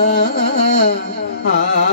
ಆ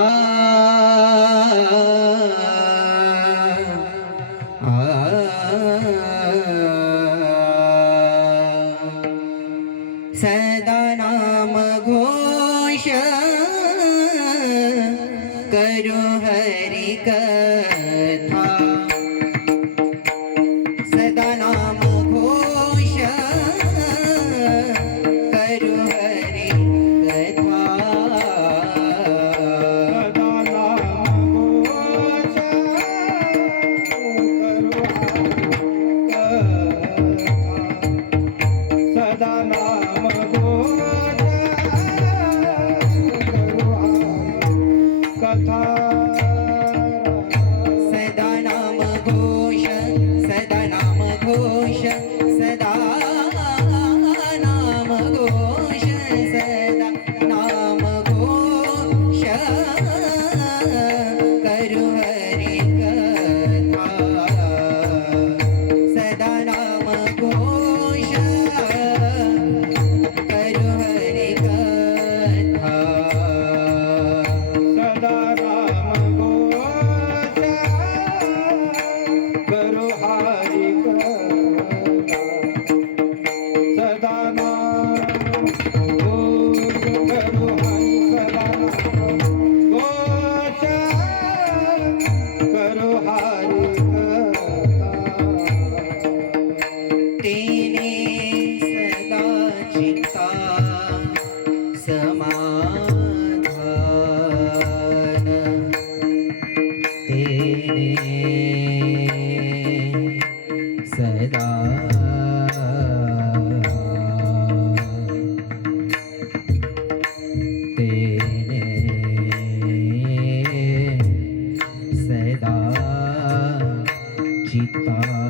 सदा समाने सदा तेने सदा चिता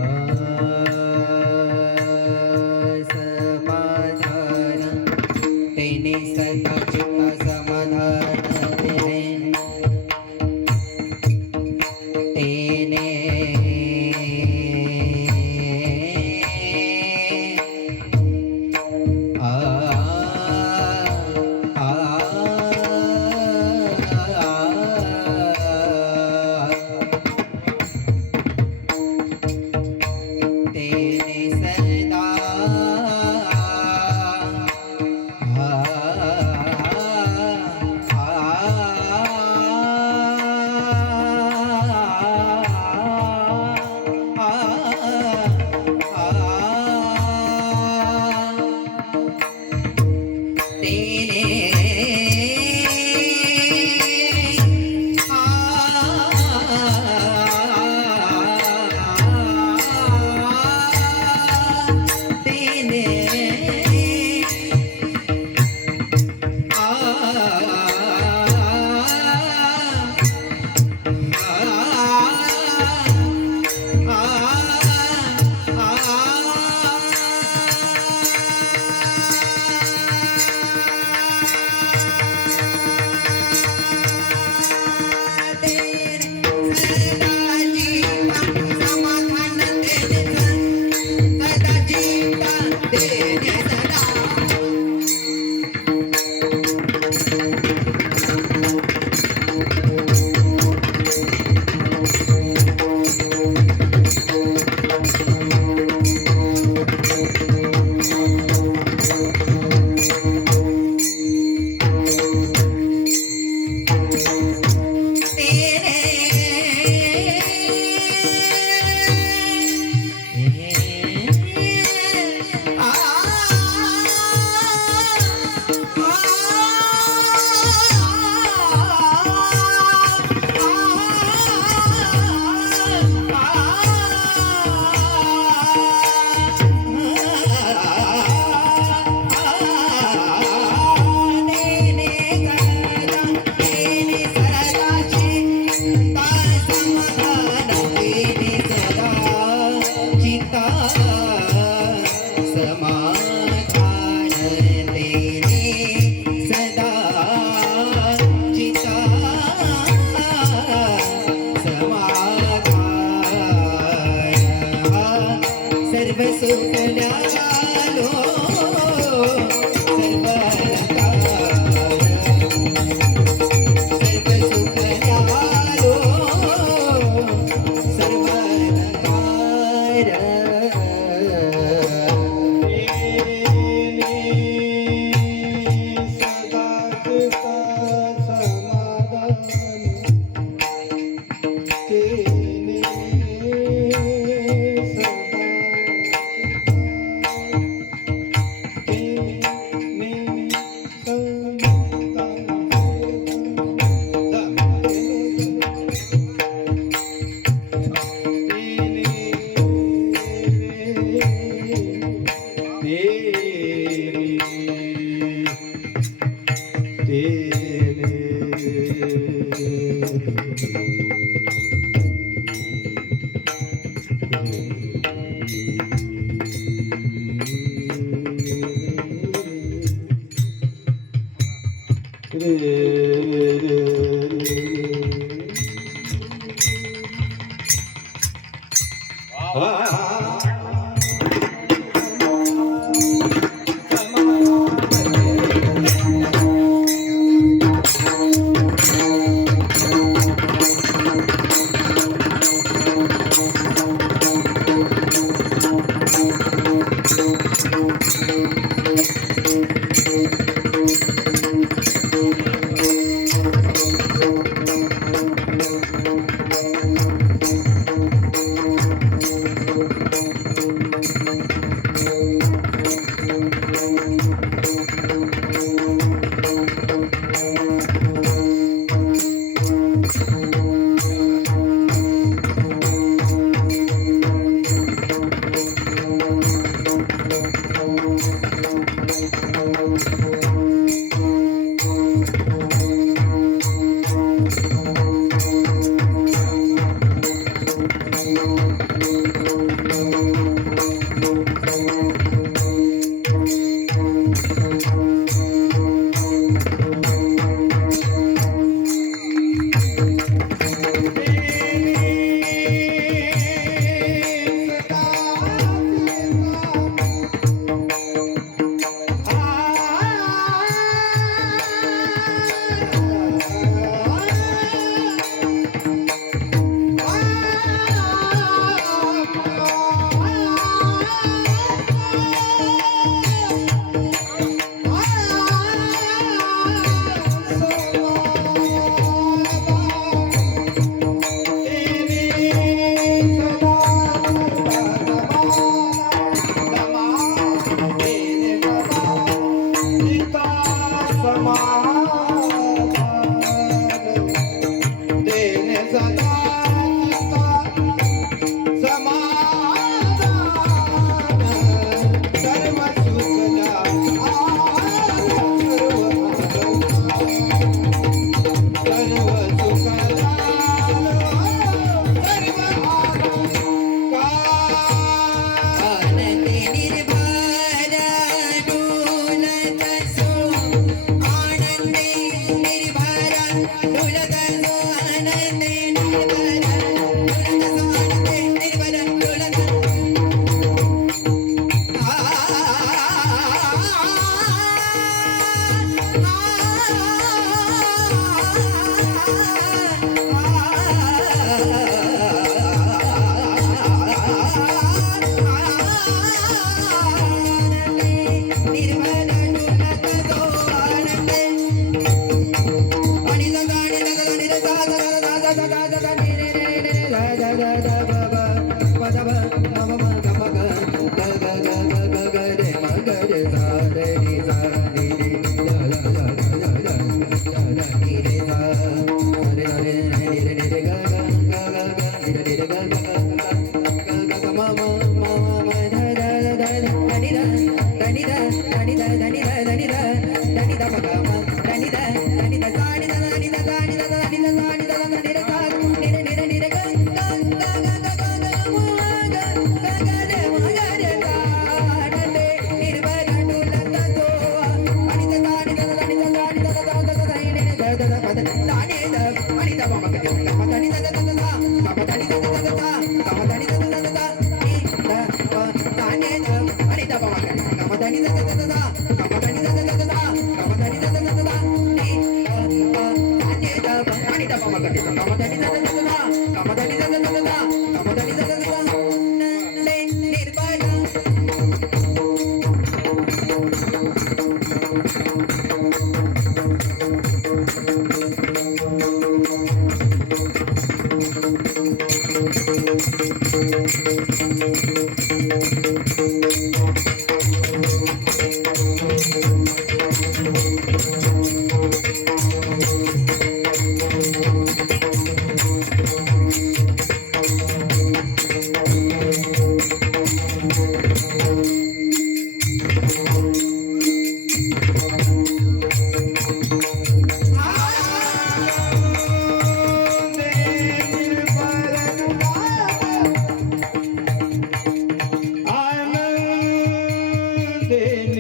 la la la la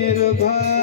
মায়ের ঘর